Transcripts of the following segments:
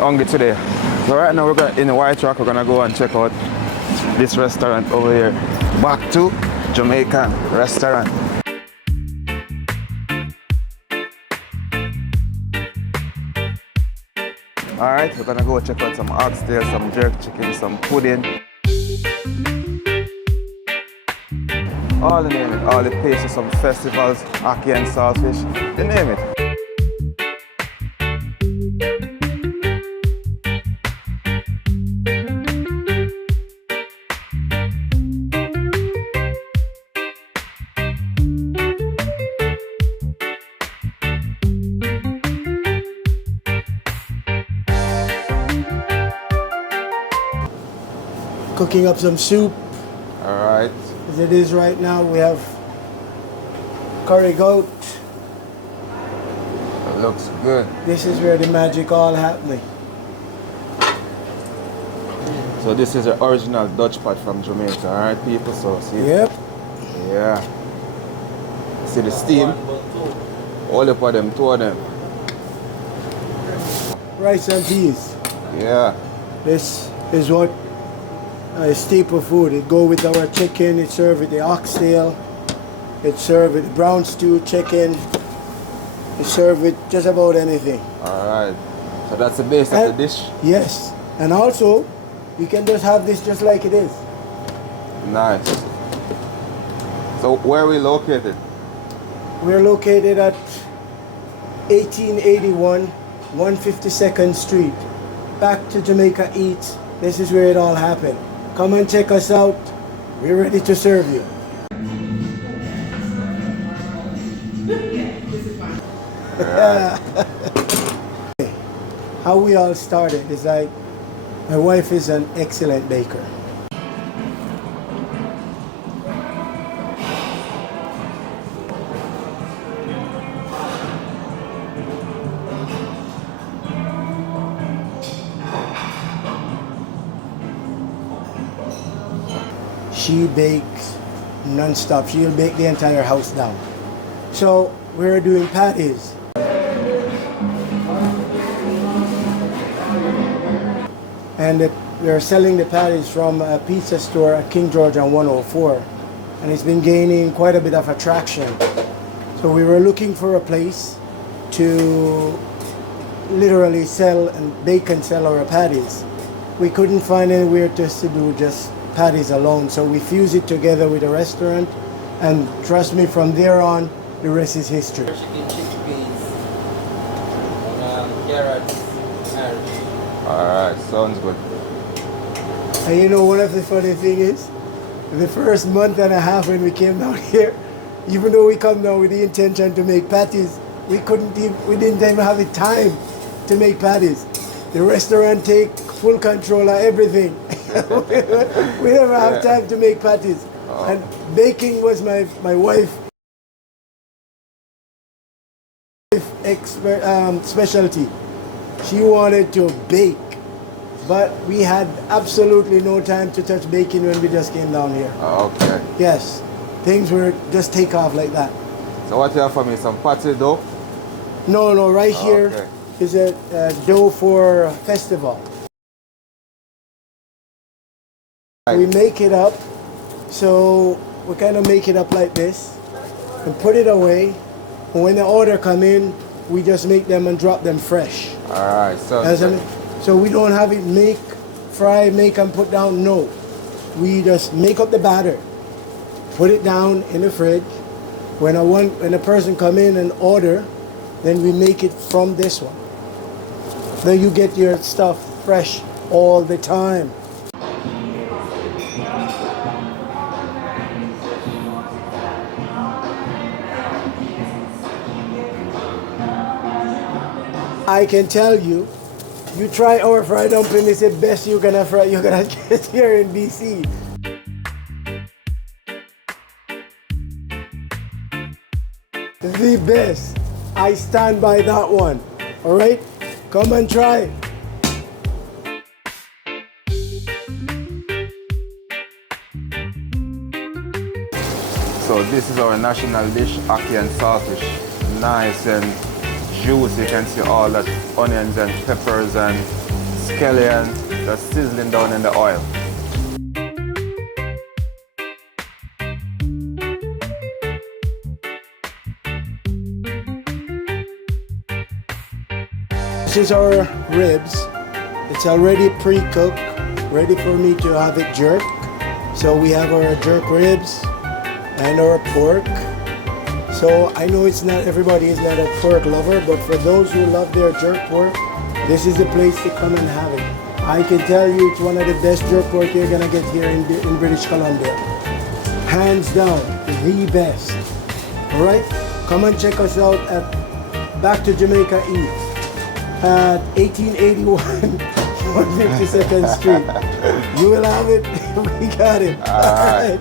hungry today. So right now in the White Rock, we're gonna go and check out this restaurant over here. Back2 Jamaica restaurant. Alright, we're gonna go check out some oxtail, some jerk chicken, some pudding. All the name it, all the places, some festivals, ackee and saltfish, you name it. Cooking up some soup. All right. As it is right now, we have curry goat. It looks good. This is where the magic all happening. So this is the original Dutch pot from Jamaica, all right, people? So see. Yep. Yeah. See the steam? All up of them, two of them. Rice and peas. Yeah. This is what staple food. It go with our chicken. It served with the oxtail. It served with brown stew chicken. It served with just about anything. All right. So that's the base of the dish. Yes. And also, you can just have this just like it is. Nice. So where are we located? We're located at 1881 152nd Street. Back2 Jamaica Eats. This is where it all happened. Come and check us out. We're ready to serve you. How we all started is like, my wife is an excellent baker. She bakes non-stop. She'll bake the entire house down. So we're doing patties. And we're selling the patties from a pizza store at King George on 104. And it's been gaining quite a bit of attraction. So we were looking for a place to literally sell and bake and sell our patties. We couldn't find anywhere just to do just patties alone, so we fuse it together with a restaurant, and trust me, from there on, the rest is history. Chicken, chickpeas, carrots, and Alright, sounds good. And you know, one of the funny thing is, the first month and a half when we came down here, even though we come down with the intention to make patties, we didn't even have the time to make patties. The restaurant take full control of everything. We never have time to make patties. Oh. And baking was my wife's specialty. She wanted to bake, but we had absolutely no time to touch baking when we just came down here. Oh, okay. Yes, things were just take off like that. So what you have for me? Some patty dough? No, right here okay. is a dough for festival. We make it up, so we kind of make it up like this and put it away. And when the order come in, we just make them and drop them fresh. All right, so we don't have it make, fry, make and put down. No, we just make up the batter, put it down in the fridge. When a person come in and order, then we make it from this one. Then you get your stuff fresh all the time. I can tell you, you try our fried dumpling, it's the best you're gonna get here in BC. The best. I stand by that one. All right? Come and try. So this is our national dish, ackee and saltfish. Nice and juicy. You can see all that onions and peppers and scallion just sizzling down in the oil. This is our ribs. It's already pre-cooked, ready for me to have it jerked. So we have our jerk ribs and our pork. So I know it's not everybody is not a pork lover, but for those who love their jerk pork, this is the place to come and have it. I can tell you it's one of the best jerk pork you're gonna get here in British Columbia. Hands down, the best. All right, come and check us out at Back2 Jamaica Eats at 1881 152nd Street. You will have it. We got it. All right.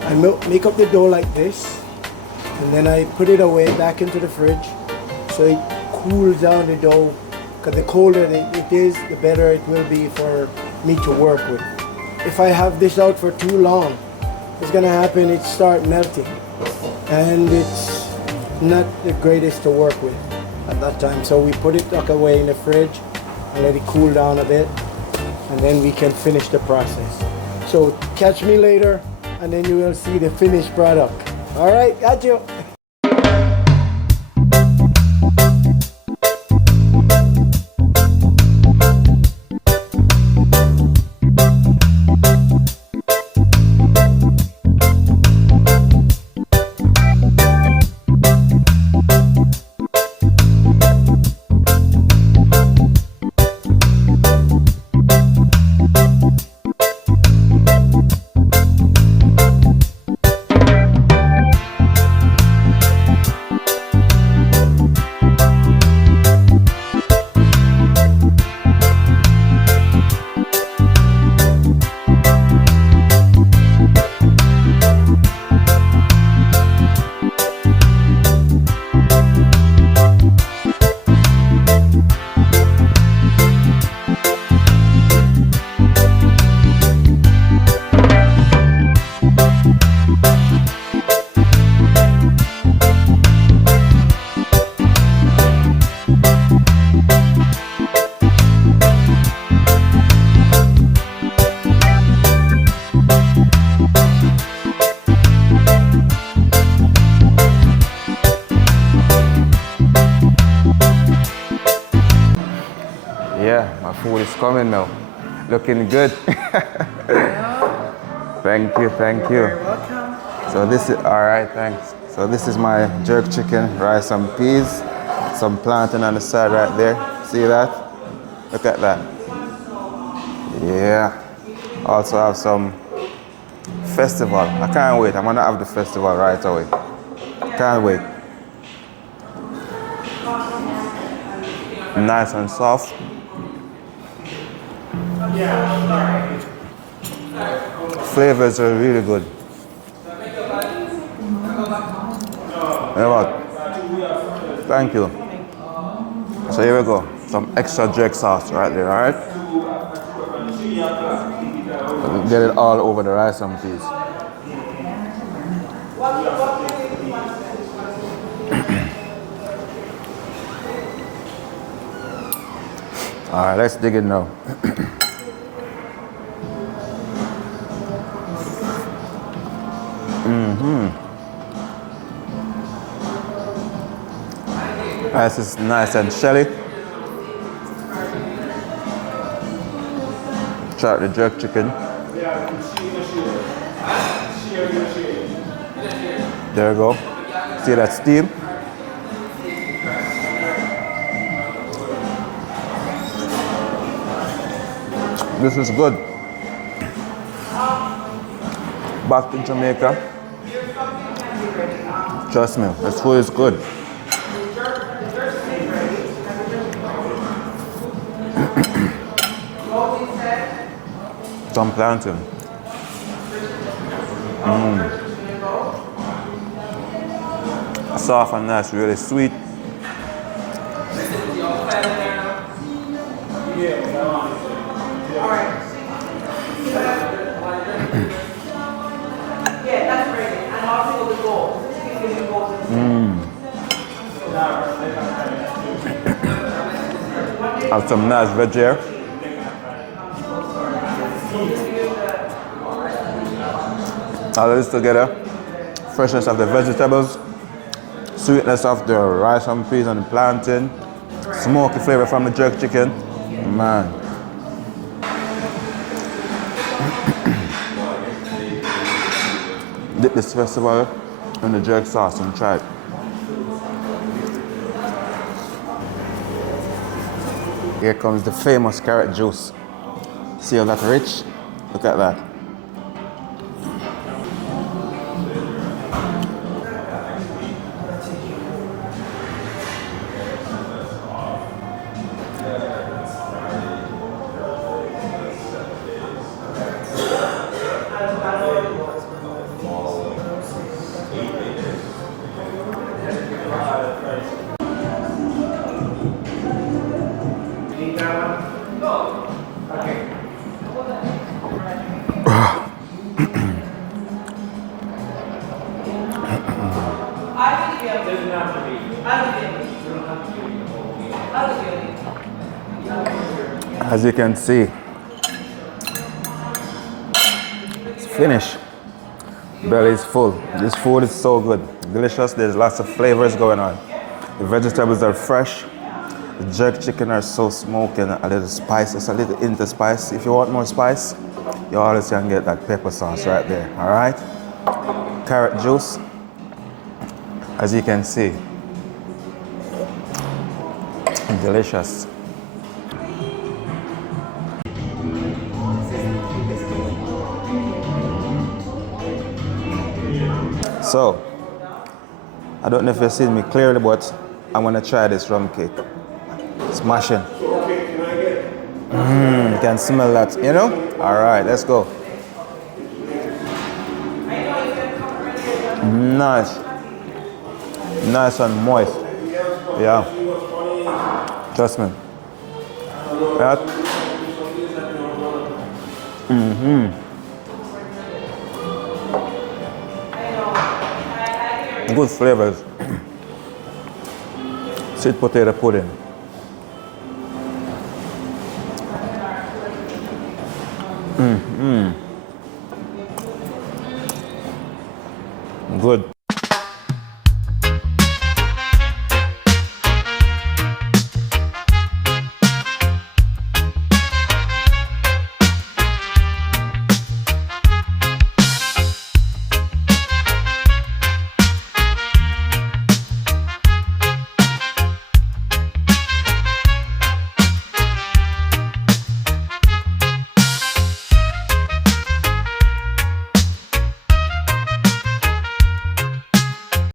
I make up the dough like this, and then I put it away back into the fridge so it cools down the dough, because the colder it is, the better it will be for me to work with. If I have this out for too long, what's gonna happen, it start melting, and it's not the greatest to work with at that time. So we put it tuck away in the fridge and let it cool down a bit, and then we can finish the process. So catch me later, and then you will see the finished product. All right, got you. Yeah, my food is coming now. Looking good. Thank you, thank you. You're welcome. So this is, all right, thanks. So this is my jerk chicken, rice and peas, some plantain on the side right there. See that? Look at that. Yeah. Also have some festival. I can't wait. I'm gonna have the festival right away. Can't wait. Nice and soft. Flavors are really good. Yeah, what? Thank you. So here we go. Some extra jerk sauce right there, all right? Get it all over the rice and peas. All right, let's dig in now. Rice is nice and shelly. Try the jerk chicken. There we go. See that steam? This is good. Back to Jamaica. Trust me, this food is good. Some plantain. Soft and nice, really sweet. Have some nice veg here. All of this together, freshness of the vegetables, sweetness of the rice and peas and the plantain, smoky flavor from the jerk chicken. Man. Dip this festival in the jerk sauce and try it. Here comes the famous carrot juice. See how that's rich? Look at that. As you can see, it's finished. Belly is full. This food is so good, delicious. There's lots of flavors going on. The vegetables are fresh. The jerk chicken are so smoky and a little spice. It's a little into spice. If you want more spice, you always can get that pepper sauce right there. All right. Carrot juice, as you can see, delicious. So, I don't know if you've seen me clearly, but I'm gonna try this rum cake. Smashing. You can smell that, you know? All right, let's go. Nice. Nice and moist. Yeah. Trust me. That. Good flavors. Sweet potato pudding. Good.